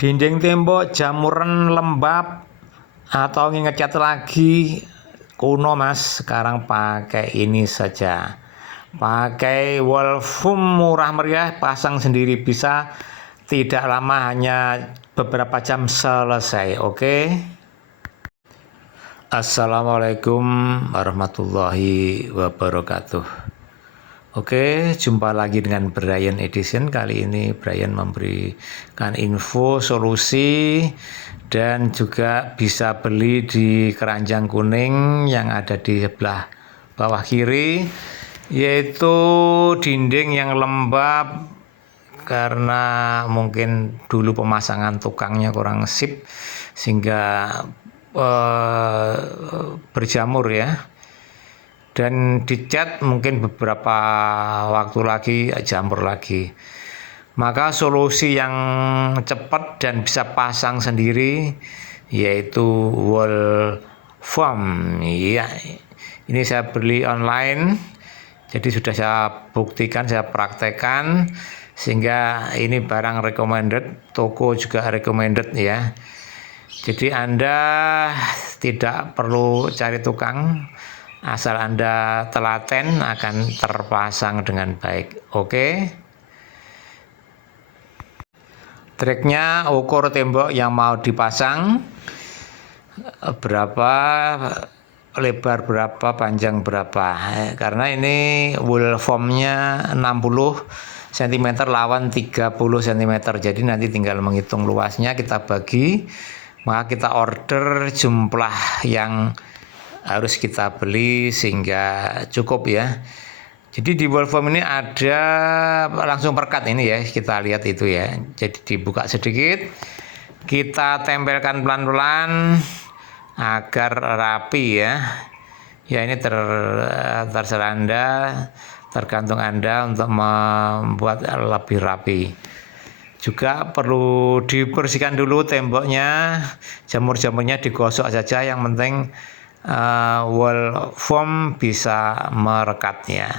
Dinding tembok jamuran lembab atau ingin ngecat lagi kuno mas, sekarang pakai ini saja, pakai wall foam murah meriah, pasang sendiri bisa, tidak lama, hanya beberapa jam selesai. Oke. Assalamualaikum warahmatullahi wabarakatuh. Oke, jumpa lagi dengan Brian Edition. Kali ini Brian memberikan info, solusi, dan juga bisa beli di keranjang kuning yang ada di sebelah bawah kiri, yaitu dinding yang lembab karena mungkin dulu pemasangan tukangnya kurang sip sehingga berjamur ya. Dan dicat mungkin beberapa waktu lagi jamur lagi. Maka solusi yang cepat dan bisa pasang sendiri yaitu wall foam. Ya, ini saya beli online, jadi sudah saya buktikan, saya praktekkan, sehingga ini barang recommended, toko juga recommended ya. Jadi Anda tidak perlu cari tukang, asal Anda telaten akan terpasang dengan baik. Oke. Triknya, ukur tembok yang mau dipasang berapa, lebar berapa, panjang berapa. Karena ini wool foamnya 60 cm lawan 30 cm. Jadi nanti tinggal menghitung luasnya, kita bagi, maka kita order jumlah yang harus kita beli sehingga cukup ya. Jadi di wall foam ini ada langsung perkat ini ya, kita lihat itu ya. Jadi dibuka sedikit, kita tempelkan pelan-pelan agar rapi ya. Ya ini terserah Anda, tergantung Anda untuk membuat lebih rapi. Juga perlu dibersihkan dulu temboknya, jamur-jamurnya digosok saja, yang penting wall foam bisa merekat ya.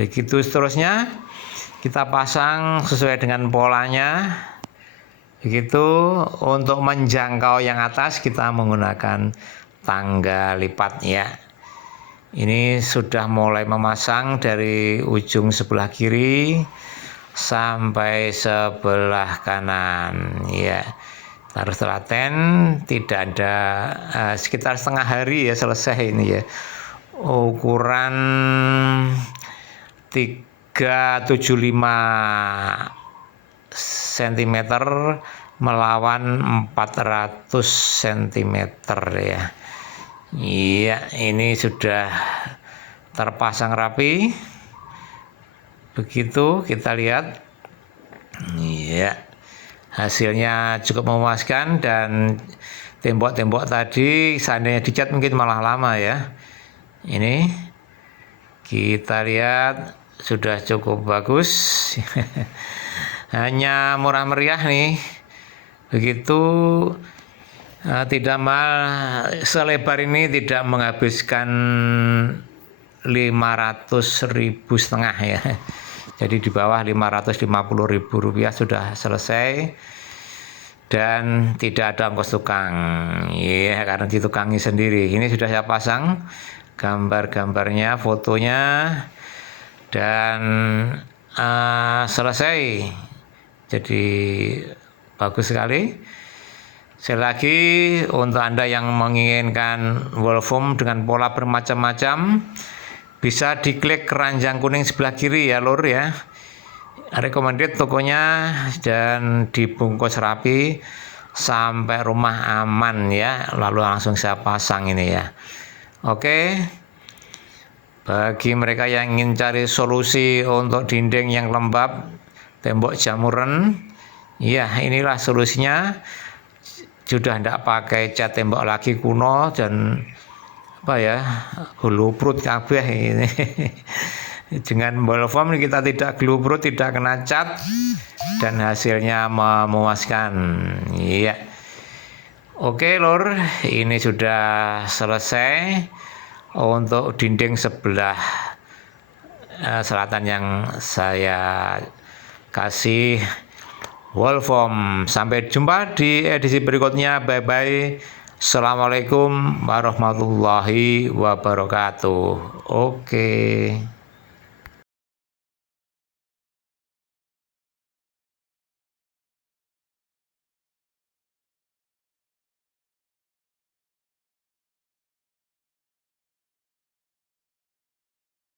Begitu seterusnya, kita pasang sesuai dengan polanya. Begitu. Untuk menjangkau yang atas kita menggunakan tangga lipat ya. Ini sudah mulai memasang dari ujung sebelah kiri sampai sebelah kanan ya. Harus telaten, tidak ada, sekitar setengah hari ya selesai ini ya. Ukuran 375 cm melawan 400 cm ya. Iya, ini sudah terpasang rapi. Begitu kita lihat. Iya. Hasilnya cukup memuaskan, dan tembok-tembok tadi seandainya dicat mungkin malah lama ya. Ini kita lihat sudah cukup bagus. Hanya murah meriah nih. Begitu, tidak selebar ini tidak menghabiskan 500.000 setengah ya. Jadi di bawah 550.000 rupiah sudah selesai, dan tidak ada ongkos tukang ya, karena ditukangi sendiri. Ini sudah saya pasang gambar-gambarnya, fotonya, dan selesai. Jadi bagus sekali. Sekali lagi, untuk Anda yang menginginkan wall foam dengan pola bermacam-macam, bisa diklik keranjang kuning sebelah kiri ya lur ya. Recommended tokonya, dan dibungkus rapi sampai rumah aman ya. Lalu langsung saya pasang ini ya. Oke. Bagi mereka yang ingin cari solusi untuk dinding yang lembab, tembok jamuran, ya inilah solusinya. Sudah tidak pakai cat tembok lagi kuno dan glubrut kabeh ini. Dengan wall foam kita tidak glubrut, tidak kena cat, dan hasilnya memuaskan. Iya. Oke lur, ini sudah selesai untuk dinding sebelah selatan yang saya kasih wall form. Sampai jumpa di edisi berikutnya. Bye bye. Assalamualaikum warahmatullahi wabarakatuh. Oke.